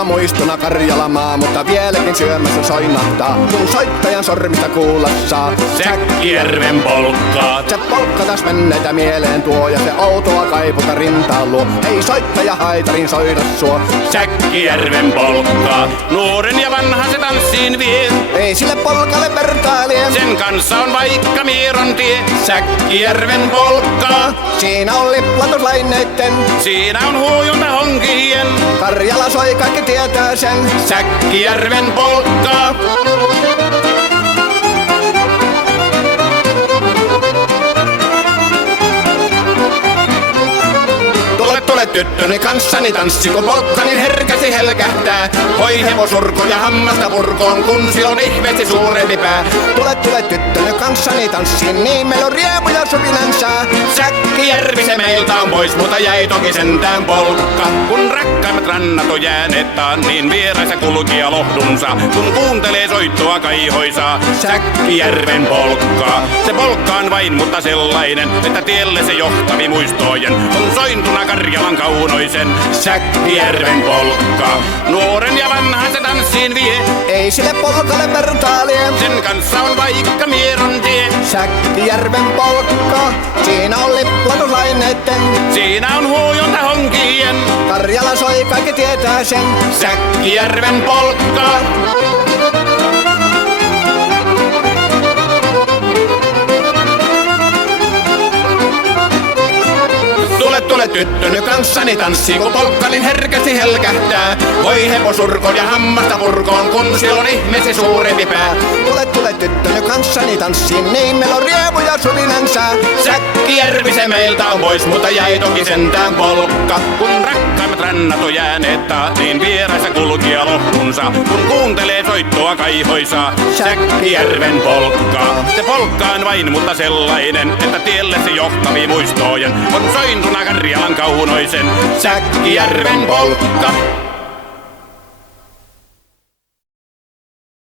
Kauniina muistona Karjalamaa, mutta vieläkin syömässä soinahtaa, kun soittajan sormista kuulla saa Säkkijärven polkkaa. Se polkka taas menneitä mieleen tuo, ja se outoa kaiputa rintaan luo. Ei soittaja haitarin soida suo. Säkkijärven polkkaa. Nuoren ja vanhan se tanssiin vie. Ei sille polkalle vertailee. Sen kanssa on vaikka Mieron tie. Säkkijärven polkkaa. Siinä on liplatuslaineitten, Siinä on huojunta honkien. Karjala soi, kaikki tietää sen. Säkkijärven polkkaa. Tule tyttöni kanssani tanssi, kun polkkani herkäsi helkähtää. Hoi hevosurko ja hammasta purkoon, kun silloin ihmeesti suurempi pää. Tule tyttöni kanssani tanssiin, niin meillä on riemu ja supinansa. Säkkijärvi se meiltä on pois, mutta jäi toki sentään polkka. Kun rakkaimmat rannat on jääneet taan, niin vieraissa kulkija lohdunsa. Kun kuuntelee soittoa kaihoisaa, Säkkijärven polkkaa. Se polkka on vain, mutta sellainen, että tielle se johtavi muistojen on sointuna Karjalan kaunoisen. Säkkijärven polkkaa. Nuoren ja vanhan se tanssiin vie. Ei sille polkalle vertailee. Sen kanssa on vaikka Mieron tie. Säkkijärven polkka, siinä on liplatuslaineitten, Siinä on huojunta honkien. Karjala soi, kaikki tietää sen. Säkkijärven polkkaa. Tule tyttöni kanssani tanssi, kun polkkani herkästi helkähtää. Voi hevosurkon ja hammasta purkoon, kun silloin ihmeesi suurempi pää. Tule tyttöni kanssani tanssiin, niin meillä on riemu ja suvinansa. Säkkijärvi se meiltä on pois, mutta jäi toki sentään polkka. Kun rakkaimmat rannat on jääneet taan, niin vieraissa kulkija lohdunsa. Kun kuuntelee soittoa kaihoisaa, Säkkijärven polkkaa. Se polkka on vain, mutta sellainen, että tielle se johtavi muistojen on sointuna Karjalan kaunoisen. Säkkijärven polkka.